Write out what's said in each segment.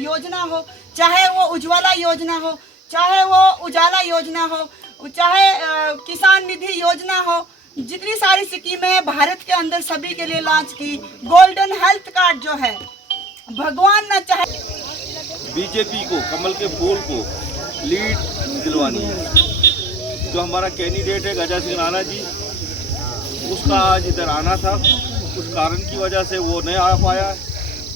योजना हो, चाहे वो उज्ज्वला योजना हो, चाहे वो उजाला योजना हो, चाहे किसान निधि योजना हो, जितनी सारी स्कीमें भारत के अंदर सभी के लिए लॉन्च की। गोल्डन हेल्थ कार्ड जो है, भगवान न चाहे बीजेपी को, कमल के फूल को लीड दिलवानी है। जो हमारा कैंडिडेट है गजा सिंह राणा जी, उसका आज इधर आना था, कुछ कारण की वजह से वो नहीं आ पाया।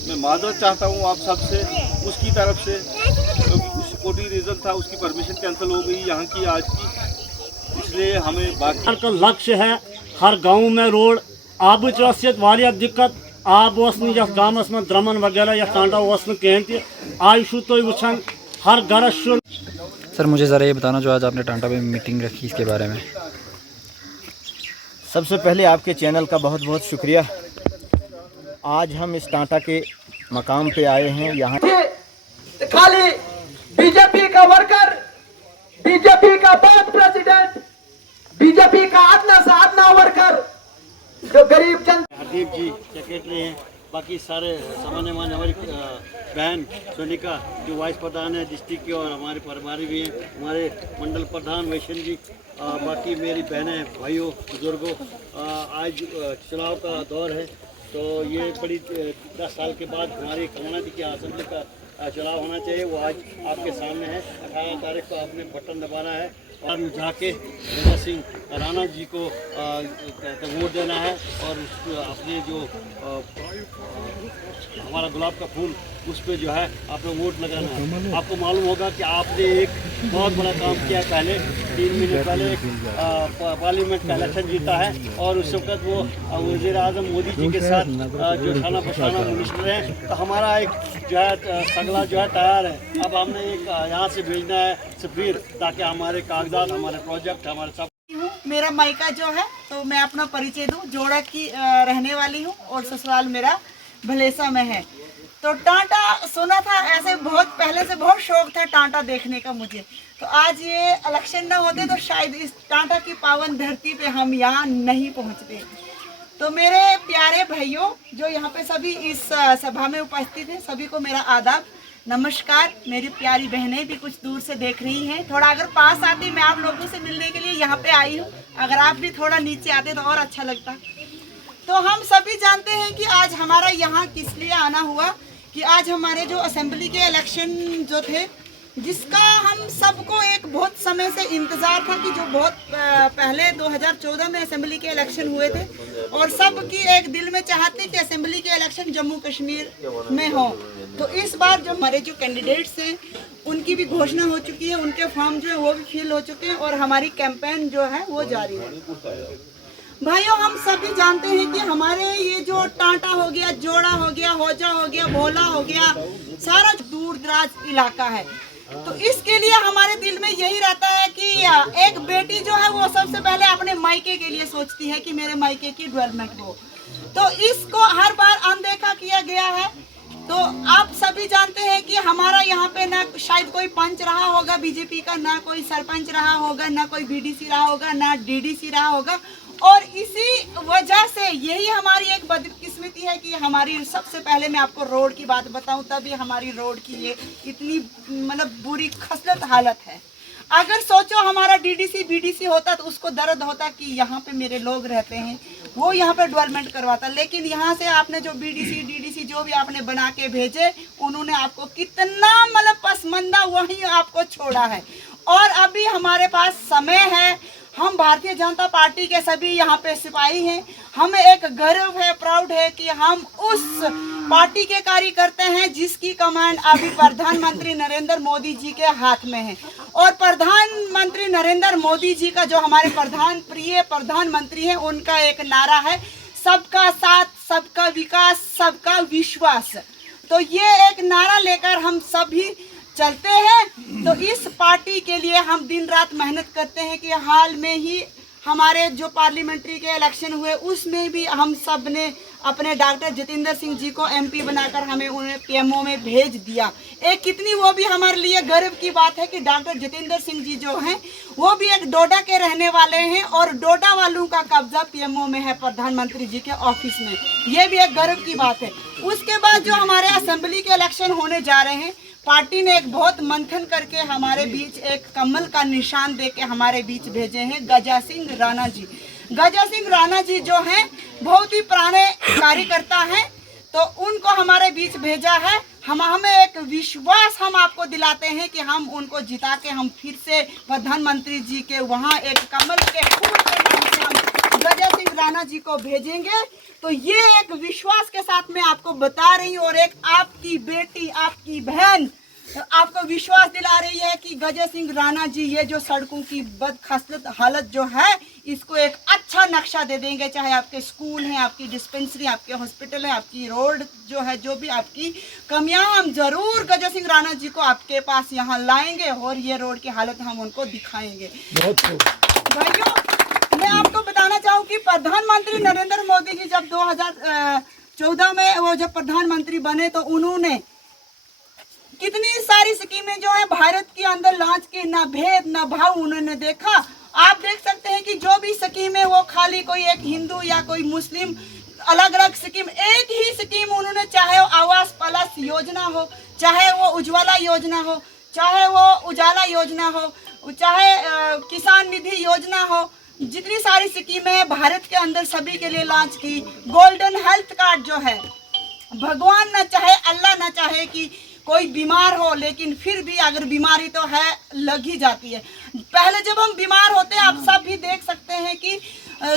मैं माजरत चाहता हूँ आप सबसे, उसकी तरफ से, क्योंकि कुछ सिक्योरिटी रीज़न था, उसकी परमिशन कैंसिल हो गई यहाँ की आज की, इसलिए हमें बाकी का लक्ष्य है हर गांव में रोड आब वारिया दिक्कत आब गाँव में द्रमन वगैरह या टांडा कहें आज तुम वुचान हर घर। सर मुझे ज़रा ये बताना जो आज आपने टांडा में मीटिंग रखी इसके बारे में। सबसे पहले आपके चैनल का बहुत बहुत शुक्रिया। आज हम इस टांटा के मकाम पे आए हैं। यहाँ खाली बीजेपी का वर्कर, बीजेपी का बूथ प्रेसिडेंट, बीजेपी का आदना से आदना वर्कर, जो गरीब जन हरदीप जी सेक्रेटरी हैं, बाकी सारे सामान्य मान हमारी बहन सोनिका जो वाइस प्रधान है डिस्ट्रिक्ट की, और हमारे प्रभारी भी हैं, हमारे मंडल प्रधान वैशन जी, बाकी मेरी बहनें भाइयों बुजुर्गों। आज चुनाव का दौर है, तो ये बड़ी 10 साल के बाद हमारी कमला जी की असेंबली का चुनाव होना चाहिए, वो आज आपके सामने है। 18 तारीख को आपने बटन दबाना है और जाके गजा सिंह राणा जी को वोट देना है, और अपने जो हमारा गुलाब का फूल उस पर जो है आपने वोट लगाना है। आपको मालूम होगा कि आपने एक बहुत बड़ा काम किया है। पहले 3 महीने पहले एक पार्लियामेंट का इलेक्शन जीता है, और उस वक्त वो वज़ीर आज़म मोदी जी के साथ जो खाना पकाना मिनिस्टर हैं, तो हमारा एक जो है सगला जो है तैयार है। अब हमने एक यहाँ से भेजना है सफीर, ताकि हमारे कागजात, हमारे प्रोजेक्ट, हमारे सब। मेरा मायका जो है, तो मैं अपना परिचय दूं, जोड़ा की रहने वाली हूं और ससुराल मेरा भलेसा में है। तो टांटा सुना था, ऐसे बहुत पहले से बहुत शौक था टांटा देखने का मुझे। तो आज ये इलेक्शन ना होते तो शायद इस टांटा की पावन धरती पे हम यहाँ नहीं पहुँचते। तो मेरे प्यारे भाइयों जो यहाँ पे सभी इस सभा में उपस्थित हैं, सभी को मेरा आदाब, नमस्कार। मेरी प्यारी बहनें भी कुछ दूर से देख रही हैं। थोड़ा अगर पास आती, मैं आप लोगों से मिलने के लिए यहाँ पे आई हूँ। अगर आप भी थोड़ा नीचे आते तो और अच्छा लगता। तो हम सभी जानते हैं कि आज हमारा यहाँ किस लिए आना हुआ, कि आज हमारे जो असेंबली के इलेक्शन जो थे, जिसका हम सबको एक बहुत समय से इंतज़ार था, कि जो बहुत पहले 2014 में असेंबली के इलेक्शन हुए थे, और सबकी एक दिल में चाहते कि असेंबली के इलेक्शन जम्मू कश्मीर में हो। तो इस बार जो हमारे जो कैंडिडेट्स हैं उनकी भी घोषणा हो चुकी है, उनके फॉर्म जो है वो भी फिल हो चुके हैं, और हमारी कैंपेन जो है वो जारी है। भाइयों हम सभी जानते हैं कि हमारे ये जो टांटा हो गया, जोड़ा हो गया, होजा हो गया, भोला हो गया, सारा दूर दराज इलाका है। तो इसके लिए हमारे दिल में यही रहता है कि एक बेटी जो है वो सबसे पहले अपने मायके के लिए सोचती है कि मेरे मायके की डेवलपमेंट हो। तो इसको हर बार अनदेखा किया गया है। तो आप सभी जानते हैं कि हमारा यहाँ पे ना शायद कोई पंच रहा होगा बीजेपी का, ना कोई सरपंच रहा होगा, ना कोई बीडीसी रहा होगा, ना डीडीसी रहा होगा, और इसी वजह से यही हमारी एक बदकिस्मती है कि हमारी, सबसे पहले मैं आपको रोड की बात बताऊं, तभी हमारी रोड की ये इतनी मतलब बुरी खसलत हालत है। अगर सोचो हमारा डीडीसी बीडीसी होता तो उसको दर्द होता कि यहाँ पे मेरे लोग रहते हैं, वो यहाँ पे डेवलपमेंट करवाता। लेकिन यहाँ से आपने जो बीडीसी डीडीसी जो भी आपने बना के भेजे, उन्होंने आपको कितना मतलब पसमंदा वहीं आपको छोड़ा है। और अभी हमारे पास समय है, हम भारतीय जनता पार्टी के सभी यहाँ पे सिपाही हैं। हमें एक गर्व है, प्राउड है कि हम उस पार्टी के कार्यकर्ता हैं जिसकी कमांड अभी प्रधानमंत्री नरेंद्र मोदी जी के हाथ में है। और प्रधानमंत्री नरेंद्र मोदी जी का जो हमारे प्रिय प्रधानमंत्री हैं, उनका एक नारा है, सबका साथ, सबका विकास, सबका विश्वास। तो ये एक नारा लेकर हम सभी चलते हैं। तो इस पार्टी के लिए हम दिन रात मेहनत करते हैं कि हाल में ही हमारे जो पार्लियामेंट्री के इलेक्शन हुए उसमें भी हम सब ने अपने डॉक्टर जितेंद्र सिंह जी को एमपी बनाकर हमें उन्हें पीएमओ में भेज दिया। एक कितनी वो भी हमारे लिए गर्व की बात है कि डॉक्टर जितेंद्र सिंह जी जो हैं वो भी एक डोडा के रहने वाले हैं और डोडा वालों का कब्जा पीएमओ में है, प्रधानमंत्री जी के ऑफिस में। ये भी एक गर्व की बात है। उसके बाद जो हमारे असेंबली के इलेक्शन होने जा रहे हैं, पार्टी ने एक बहुत मंथन करके हमारे बीच एक कमल का निशान देके हमारे बीच भेजे हैं गजा सिंह राणा जी। गजा सिंह राणा जी जो हैं बहुत ही पुराने कार्यकर्ता हैं, तो उनको हमारे बीच भेजा है। हमें एक विश्वास हम आपको दिलाते हैं कि हम उनको जिता के हम फिर से प्रधानमंत्री जी के वहाँ एक कमल के फूल के नाम से हम गजा सिंह राणा जी को भेजेंगे। तो ये एक विश्वास के साथ मैं आपको बता रही हूँ और एक आपकी बेटी, आपकी बहन आपको विश्वास दिला रही है कि गजा सिंह राणा जी ये जो सड़कों की बदखसलत हालत जो है इसको एक अच्छा नक्शा दे देंगे। चाहे आपके स्कूल हैं, आपकी डिस्पेंसरी, आपके हॉस्पिटल है, आपकी रोड जो है, जो भी आपकी कमियां, हम जरूर गजा सिंह राणा जी को आपके पास यहाँ लाएंगे और ये रोड की हालत हम उनको दिखाएंगे। भाइयों, मैं आपको बताना चाहूँ कि प्रधानमंत्री नरेंद्र मोदी जी जब 2014 में वो जब प्रधानमंत्री बने तो उन्होंने कितनी सारी स्कीमें जो है भारत के अंदर लॉन्च की, ना भेद ना भाव उन्होंने देखा। आप देख सकते हैं कि जो भी स्कीम है वो खाली कोई एक हिंदू या कोई मुस्लिम, अलग अलग स्कीम, एक ही स्कीम उन्होंने, चाहे वो आवास प्लस योजना हो, चाहे वो उज्ज्वला योजना हो, चाहे वो उजाला योजना हो, चाहे किसान निधि योजना हो, जितनी सारी स्कीमें भारत के अंदर सभी के लिए लॉन्च की। गोल्डन हेल्थ कार्ड जो है, भगवान ना चाहे, अल्लाह ना चाहे कि कोई बीमार हो, लेकिन फिर भी अगर बीमारी तो है लग ही जाती है। पहले जब हम बीमार होते, आप सब भी देख सकते हैं कि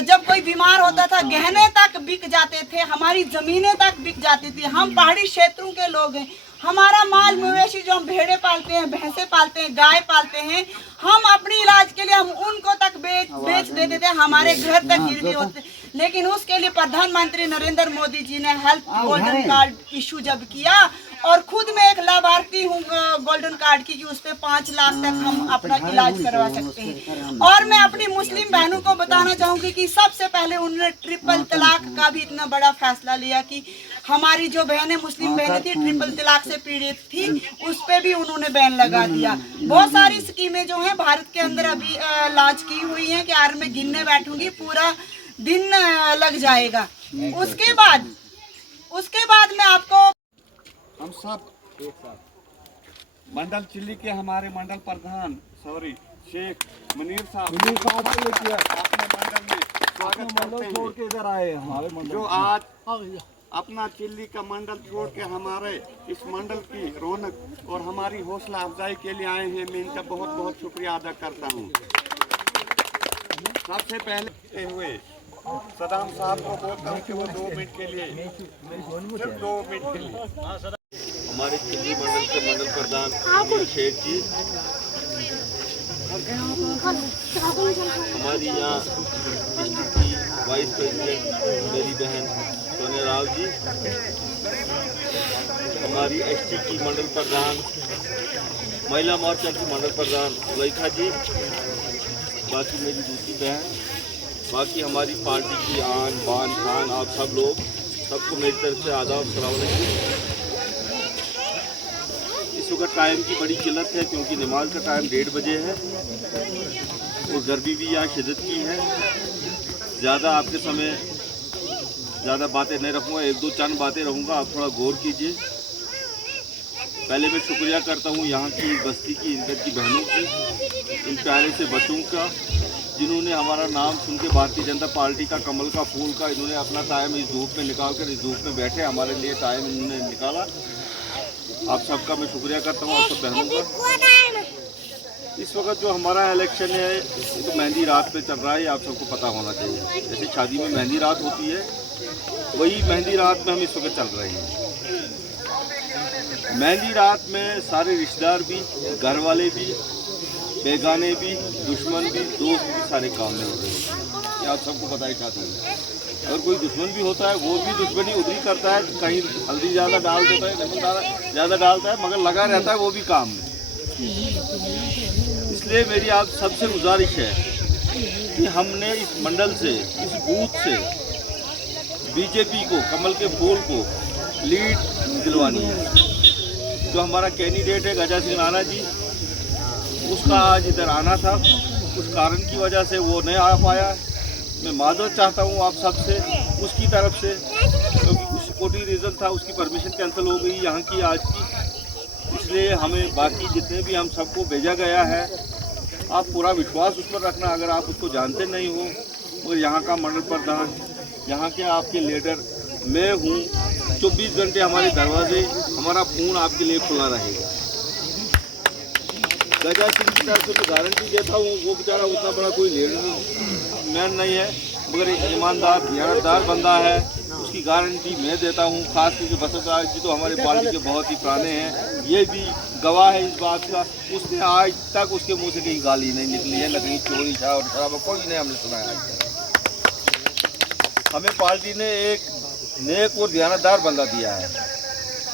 जब कोई बीमार होता था गहने तक बिक जाते थे, हमारी जमीनें तक बिक जाती थी। हम पहाड़ी क्षेत्रों के लोग हैं, हमारा माल मवेशी जो हम भेड़े पालते हैं, भैंसे पालते हैं, गाय पालते हैं, हम अपने इलाज के लिए हम उनको तक बेच देते थे, हमारे घर तक गिरवी होते। लेकिन उसके लिए प्रधानमंत्री नरेंद्र मोदी जी ने हेल्थ गोल्डन कार्ड इशू जब किया, और खुद मैं एक लाभार्थी हूँ गोल्डन कार्ड की, कि उस पे 5 लाख तक हम अपना इलाज करवा सकते हैं। और मैं अपनी मुस्लिम बहनों को बताना चाहूँगी कि सबसे पहले उन्होंने ट्रिपल तलाक का भी इतना बड़ा फैसला लिया कि हमारी जो बहनें, मुस्लिम बहनें थी, ट्रिपल तलाक से पीड़ित थी, उस पे भी उन्होंने बैन लगा दिया। बहुत सारी स्कीमें जो हैं भारत के अंदर अभी लॉन्च की हुई हैं कि यार मैं गिनने बैठूंगी पूरा दिन लग जाएगा। उसके बाद मैं आपको, हम सब मंडल चिल्ली के हमारे मंडल प्रधान शेख मुनीर साहब अपने मंडल में स्वागत करते हैं। के इधर आए हमारे मंडल, जो आज अपना चिल्ली का मंडल छोड़ के हमारे इस मंडल की रौनक और हमारी हौसला अफजाई के लिए आए हैं। मैं इनका बहुत बहुत शुक्रिया अदा करता हूँ। सबसे पहले हुए सदाम साहब को बोलता हूँ कि वो 2 मिनट के लिए, सिर्फ 2 मिनट के लिए हमारे चिल्ली मंडल के मंडल प्रधान शेख जी, हमारी यहाँ डिस्ट्रिक्ट की वाइस प्रेसिडेंट मेरी बहन सोनिया राव जी, हमारी एसटी की मंडल प्रधान, महिला मोर्चा की मंडल प्रधान सुलेखा जी, बाकी मेरी दूसरी बहन, बाकी हमारी पार्टी की आन बान खान, आप सब लोग, सबको मेरी तरफ से आदाब सलाम अलैकुम। इस वक्त टाइम की बड़ी किल्लत है क्योंकि नमाज का टाइम 1:30 बजे है और गर्मी भी यहाँ शिद्दत की है। ज़्यादा आपके समय ज़्यादा बातें नहीं रखूँगा, 1-2 चंद बातें रहूँगा, आप थोड़ा गौर कीजिए। पहले मैं शुक्रिया करता हूँ यहाँ की बस्ती की, इधर की बहनों की, इन प्यारे से बच्चों का, जिन्होंने हमारा नाम सुन के भारतीय जनता पार्टी का कमल का फूल का इन्होंने अपना टाइम इस धूप में निकाल कर इस धूप में बैठे हमारे लिए टाइम इन्होंने निकाला। आप सबका मैं शुक्रिया करता हूँ, आप सब बहनों का। इस वक्त जो हमारा इलेक्शन है ये तो मेहंदी रात पे चल रहा है, आप सबको पता होना चाहिए। जैसे शादी में मेहंदी रात होती है, वही मेहंदी रात में हम इस वक्त चल रहे हैं। मेहंदी रात में सारे रिश्तेदार भी, घर वाले भी, बेगाने भी, दुश्मन भी, दोस्त भी सारे काम में हो रहे हैं। ये आप सबको पता ही चाहते हैं। अगर कोई दुश्मन भी होता है वो भी दुश्मनी उधरी करता है, कहीं हल्दी ज़्यादा डाल देता है, नमक ज़्यादा डालता है, मगर लगा रहता है वो भी काम में। इसलिए मेरी आप सबसे गुजारिश है कि हमने इस मंडल से, इस बूथ से बीजेपी को, कमल के फूल को लीड दिलवानी है। जो हमारा कैंडिडेट है गजा सिंह राणा जी, उसका आज इधर आना था, कुछ कारण की वजह से वो नहीं आ पाया। मैं माजरत चाहता हूँ आप सबसे, उसकी तरफ से, क्योंकि कुछ सिक्योरिटी रीज़न था, उसकी परमिशन कैंसिल हो गई यहाँ की आज की। इसलिए हमें बाकी जितने भी हम सबको भेजा गया है, आप पूरा विश्वास उस पर रखना। अगर आप उसको जानते नहीं हो, मगर यहाँ का मंडल प्रधान, यहाँ के आपके लीडर मैं हूँ। 24 घंटे हमारे दरवाजे, हमारा फ़ोन आपके लिए खुला रहेगा। गजा सिंह की तरफ से मैं गारंटी देता हूँ, वो बेचारा उतना बड़ा कोई लीडर मैन नहीं है, मगर एक ईमानदार दियानतदार बंदा है, उसकी गारंटी मैं देता हूँ। खास करके बसंत राज जी तो हमारे पार्टी के बहुत ही पुराने हैं, ये भी गवाह है इस बात का। उसने आज तक उसके मुंह से कहीं गाली नहीं निकली है, न कहीं चोरी और शराब कोई नहीं हमने सुना है आज तक। हमें पार्टी ने एक नेक और दियानतदार बंदा दिया है,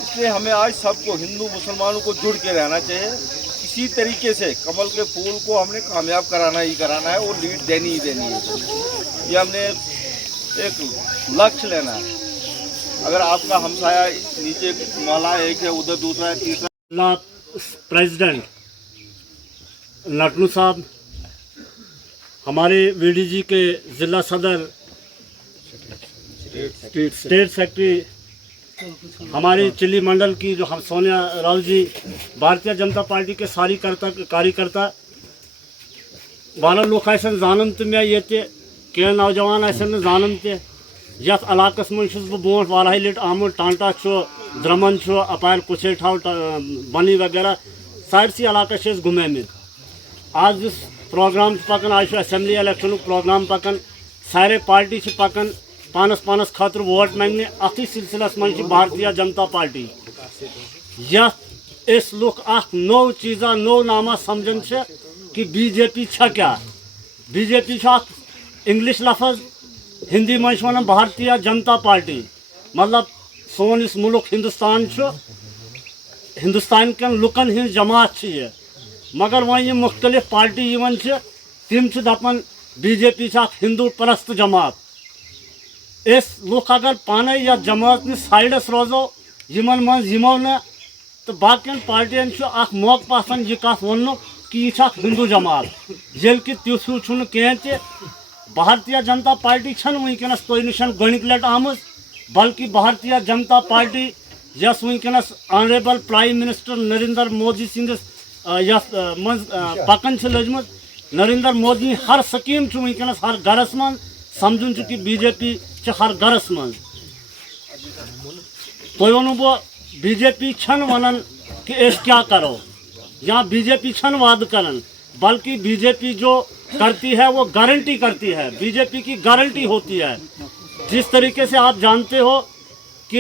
इसलिए हमें आज सबको, हिंदू मुसलमानों को जुड़ के रहना चाहिए। इसी तरीके से कमल के फूल को हमने कामयाब कराना ही कराना है और लीड देनी ही देनी है। ये हमने एक लक्ष्य लेना है। अगर आपका हमसाया नीचे माला एक है, उधर दूसरा है, तीसरा। प्रेसिडेंट लटनू साहब, हमारे वीडीजी के ज़िला सदर, स्टेट सेक्रेटरी, हमारी चिल्ली मंडल की जो हम सोनिया राव जी, भारतीय जनता पार्टी के सारी कार्यकर्ता, वाला लोग ऐसे जानन तो मैं ये क्या नौजवान ऐसे जानन ते यथ इलाकस मज बह वाला लट आमुत, टांटा द्रमन अपार कुछ ठाव बनी वगैरह सारसी इलाक घुमे। आज इस प्रोग्राम पकन, आज असेंबली इलेक्शन प्रोग्राम पकन, सारे पार्टी पकन पानस पानस खतर वोट मांगने। अथी सिलसिलस मज भारतीय Janata Party yes look no चीज़ा नो नामा समझन कि बीजेपी क्या। बीजेपी इंग्लिश लफज, हिंदी मज वन भारतीय जनता पार्टी, मतलब सोन इस मुल्क हिंदुस्तान हिंदुस्तान कन लुकन हिंद जमात ये, मगर वह ये मुख्तलिफ पार्टी तिम दपन बीजेपी हिंदू परस्त जमात। इस लुक अगर पाने या जमात ने साइडस रोजो यमन मज यमो न तो बाकियन पार्टियन मौका आसान यह कत वन कि यह हिंदू जमात, ये कि तुथ हूँ कहें ते। भारतीय जनता पार्टी वनकस तुह निश गोनिक लट आम, बल्कि भारतीय जनता पार्टी यस वनकस honourable prime minister Narendra Modi सिंदस मज पकन लजम। नरेंद्र मोदी हर स्कीम वनकस हर गरस मज समझन कि बीजेपी हर गरस मज। तुह वनु बह बीजेपी वन कि क्या करो, यहाँ बीजेपी वाद करन, बल्कि बीजेपी जो करती है वो गारंटी करती है। बीजेपी की गारंटी होती है। जिस तरीके से आप जानते हो कि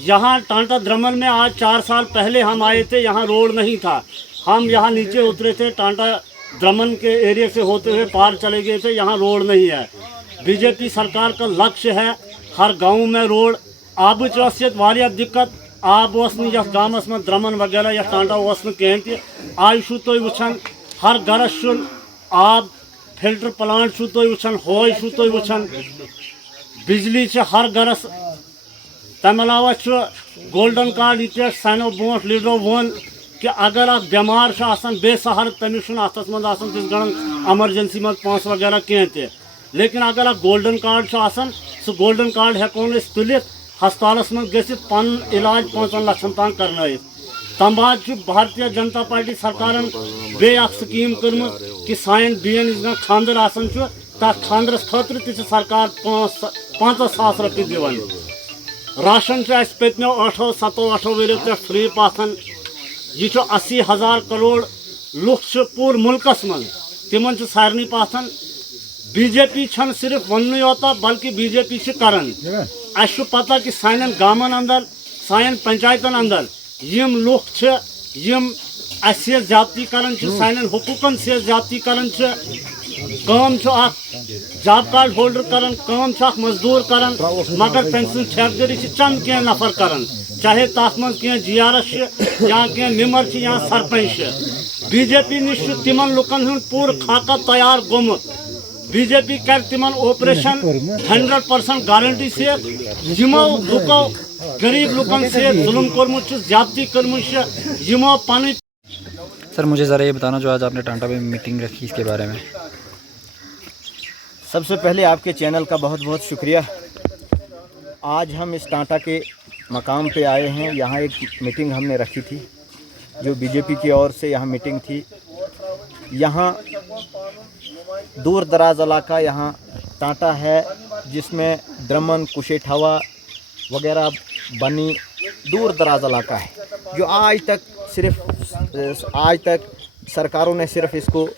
यहाँ टांटा द्रमन में आज 4 साल पहले हम आए थे, यहाँ रोड नहीं था, हम यहाँ नीचे उतरे थे, टांटा द्रमन के एरिया से होते हुए पार चले गए थे, यहाँ रोड नहीं है। बीजेपी सरकार का लक्ष्य है हर गांव में रोड। आब वारिया दिक्कत, आब यथ गामस में द्रमन वगैरह या टांटा कहें ते। आज तुम वुचान हर गरस आब फिल्टर प्लांट तुम वुचान, होय तुम वुचान, बिजली हर गरस। तम अलावा गोल्डन कार्ड ये सानो ब्रोह लीडरो वन कि अगर आप बीमार बेसहार तमिस अतस मज तिस गण एमरजेंसी मज पांस वगैरह कहें ते। लेकिन अगर आप गोल्डन कार्ड सह गोल्डन कार्ड हेकोन तुलित हस्पतालस मज गसित पन इलाज 5 लक्षन तान कर। तम बाद भारतीय जनता पार्टी सरकार बे स्कीम कर्म कि सान बेन इस खानदर आसान तथ खानदरस खतर ति सरकार 5,000 रपये दिवान। राशन पत्मो 8-7 वरियो पे फ्री पाथन। यह 80,000 करोड़ लुक पूर मुल्कस मज तिमन सारे पाथन। बीजेपी सिर्फ वन योता बल्कि बीजेपी करन। अस पता कि सान गामन अंदर सान पंचायतन अंदर यम लुक यम असे ज्यादती करन, सान हुकूकन से ज्यादती करन, काम जॉब कार्ड होल्डर करन, काम मजदूर करन, मगर तम सद ठेकेदारी चंद कह नफर करन, चाहे तथ मज कह GRS या कह मेम्बर या सरपंच। बीजेपी निश तिमन लुकन पूर खाका तैयार गोमुत। बीजेपी करतिमन ऑपरेशन 100% गारंटी से यमो लुको गरीब लोगों से जुल्म कर्मुत ज्यादती कर्मुत यमो पानी। सर मुझे ज़रा ये बताना जो आज आपने टांटा में मीटिंग रखी इसके बारे में। सबसे पहले आपके चैनल का बहुत बहुत शुक्रिया। आज हम इस टांटा के मकाम पे आए हैं। यहाँ एक मीटिंग हमने रखी थी जो बीजेपी की ओर से यहाँ मीटिंग थी। यहाँ दूर दराज इलाका यहाँ टांटा है जिसमें द्रमन कुशेठावा वगैरह बनी दूर दराज इलाका है जो आज तक सरकारों ने सिर्फ इसको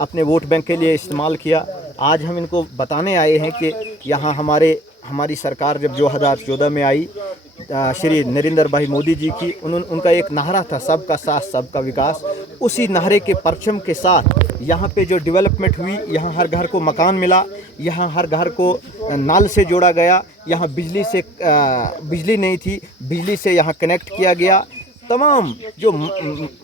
अपने वोट बैंक के लिए इस्तेमाल किया। आज हम इनको बताने आए हैं कि यहाँ हमारी सरकार जब 2014 में आई श्री नरेंद्र भाई मोदी जी की उनका एक नारा था सबका साथ सबका विकास। उसी नारे के परचम के साथ यहाँ पे जो डेवलपमेंट हुई, यहाँ हर घर को मकान मिला, यहाँ हर घर को नल से जोड़ा गया, यहाँ बिजली नहीं थी, बिजली से यहाँ कनेक्ट किया गया। तमाम जो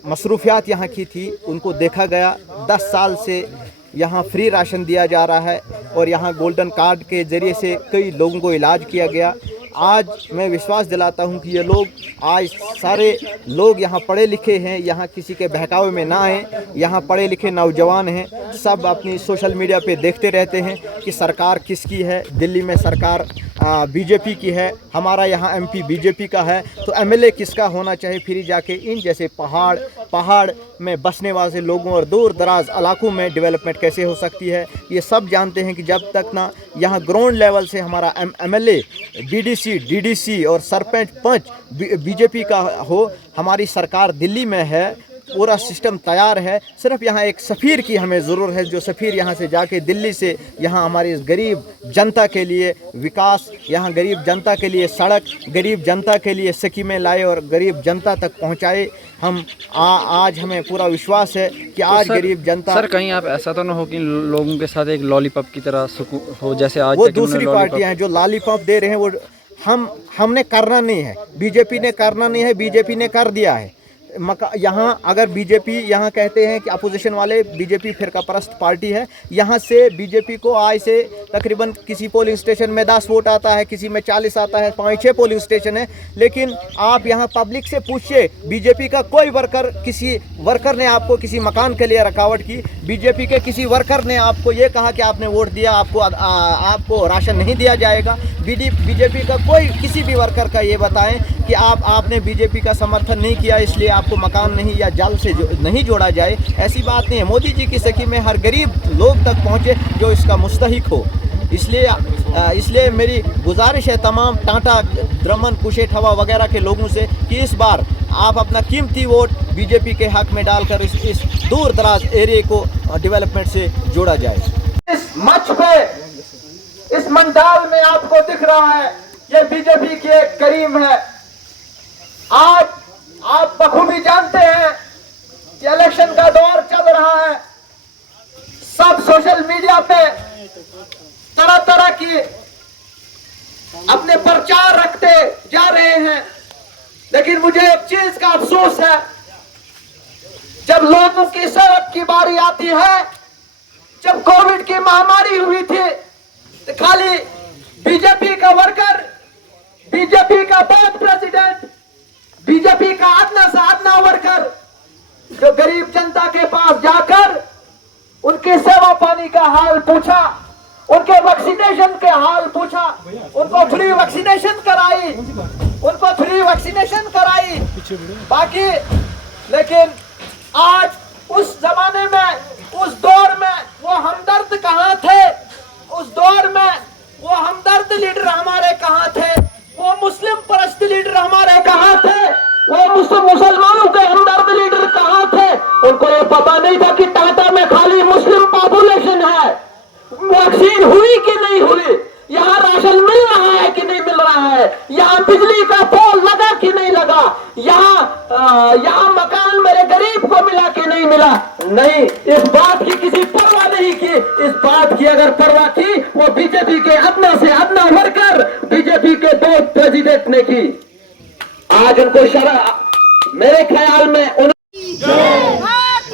मसरूफियात यहाँ की थी उनको देखा गया। 10 साल से यहाँ फ्री राशन दिया जा रहा है और यहाँ गोल्डन कार्ड के ज़रिए से कई लोगों को इलाज किया गया। आज मैं विश्वास दिलाता हूँ कि ये लोग आज सारे लोग यहाँ पढ़े लिखे हैं, यहाँ किसी के बहकावे में ना आए। यहाँ पढ़े लिखे नौजवान हैं, सब अपनी सोशल मीडिया पे देखते रहते हैं कि सरकार किसकी है। दिल्ली में सरकार बीजेपी की है, हमारा यहाँ एमपी बीजेपी का है, तो एमएलए किसका होना चाहिए। फिर जाके इन जैसे पहाड़ में बसने वाले लोगों और दूर दराज इलाकों में डेवलपमेंट कैसे हो सकती है, ये सब जानते हैं कि जब तक ना यहाँ ग्राउंड लेवल से हमारा एमएलए बीडीसी डीडीसी और सरपंच पंच बीजेपी का हो। हमारी सरकार दिल्ली में है, पूरा सिस्टम तैयार है। सिर्फ यहाँ एक सफ़ीर की हमें ज़रूरत है जो सफ़ीर यहाँ से जाके दिल्ली से यहाँ हमारी गरीब जनता के लिए विकास, यहाँ गरीब जनता के लिए सड़क, गरीब जनता के लिए स्कीमें लाए और गरीब जनता तक पहुँचाए। हम आज हमें पूरा विश्वास है कि आज गरीब जनता। सर कहीं आप ऐसा तो ना हो कि लोगों के साथ एक लॉलीपॉप की तरह हो जैसे आज वो दूसरी पार्टियाँ हैं जो लॉलीपॉप दे रहे हैं, वो हमने करना नहीं है, बीजेपी ने करना नहीं है, बीजेपी ने कर दिया है। यहाँ अगर बीजेपी यहाँ कहते हैं कि अपोजिशन वाले बीजेपी फिरकापरस्त पार्टी है, यहाँ से बीजेपी को आज से तकरीबन किसी पोलिंग स्टेशन में 10 वोट आता है, किसी में 40 आता है, 5-6 पोलिंग स्टेशन है। लेकिन आप यहाँ पब्लिक से पूछिए, बीजेपी का कोई वर्कर, किसी वर्कर ने आपको किसी मकान के लिए रुकावट की, बीजेपी के किसी वर्कर ने आपको ये कहा कि आपने वोट दिया आपको राशन नहीं दिया जाएगा। बीजेपी का कोई किसी भी वर्कर का ये बताएं कि आपने बीजेपी का समर्थन नहीं किया इसलिए आपको मकान नहीं या जल से नहीं जोड़ा जाए, ऐसी बात नहीं है। मोदी जी की सखी में हर गरीब लोग तक पहुँचे जो इसका मुस्तहिक हो। इसलिए मेरी गुजारिश है तमाम टांटा द्रमन कुशेठावा वगैरह के लोगों से कि इस बार आप अपना कीमती वोट बीजेपी के हक में डालकर इस दूर दराज एरिया को डेवलपमेंट से जोड़ा जाए। इस मंच पे, इस मंडाल में आपको दिख रहा है ये बीजेपी की एक करीम है। आज आप बखूबी जानते हैं कि इलेक्शन का दौर चल रहा है, सब सोशल मीडिया पे तरह तरह की अपने प्रचार रखते जा रहे हैं। लेकिन मुझे एक चीज का अफसोस है, जब लोगों की सड़क की बारी आती है, जब कोविड की महामारी हुई थी तो खाली बीजेपी का वर्कर, बीजेपी का बूथ प्रेसिडेंट, बीजेपी का आदना से आदना वर्कर जो गरीब जनता के पास जाकर उनके सेवा पानी का हाल पूछा, उनके वैक्सीनेशन के हाल पूछा, उनको फ्री वैक्सीनेशन कराई, बाकी। लेकिन आज उस जमाने में, उस दौर में वो हमदर्द कहाँ थे? उस दौर में वो हमदर्द लीडर हमारे कहाँ थे? वो मुस्लिम परस्त लीडर हमारे कहाँ थे? वो मुसलमानों के हमदर्द लीडर कहाँ थे? उनको ये पता नहीं था कि टाटा में खाली मुस्लिम पॉपुलेशन है। वैक्सीन हुई कि नहीं हुई, यहाँ राशन मिल रहा है कि नहीं मिल रहा है, यहाँ बिजली का पोल लगा कि नहीं लगा, यहाँ मकान मेरे गरीब को मिला कि नहीं मिला, नहीं, इस बात की किसी परवाह नहीं की। इस बात की अगर परवाह की वो बीजेपी के अदना से अदना वर्कर, बीजेपी के बूथ प्रेसिडेंट ने की। आज उनको शर्म, मेरे ख्याल में भारतीय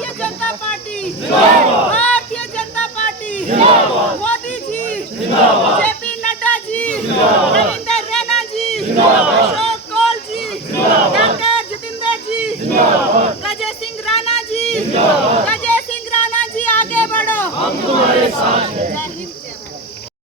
जनता पार्टी, भारतीय जनता पार्टी। रविंदर रैना जी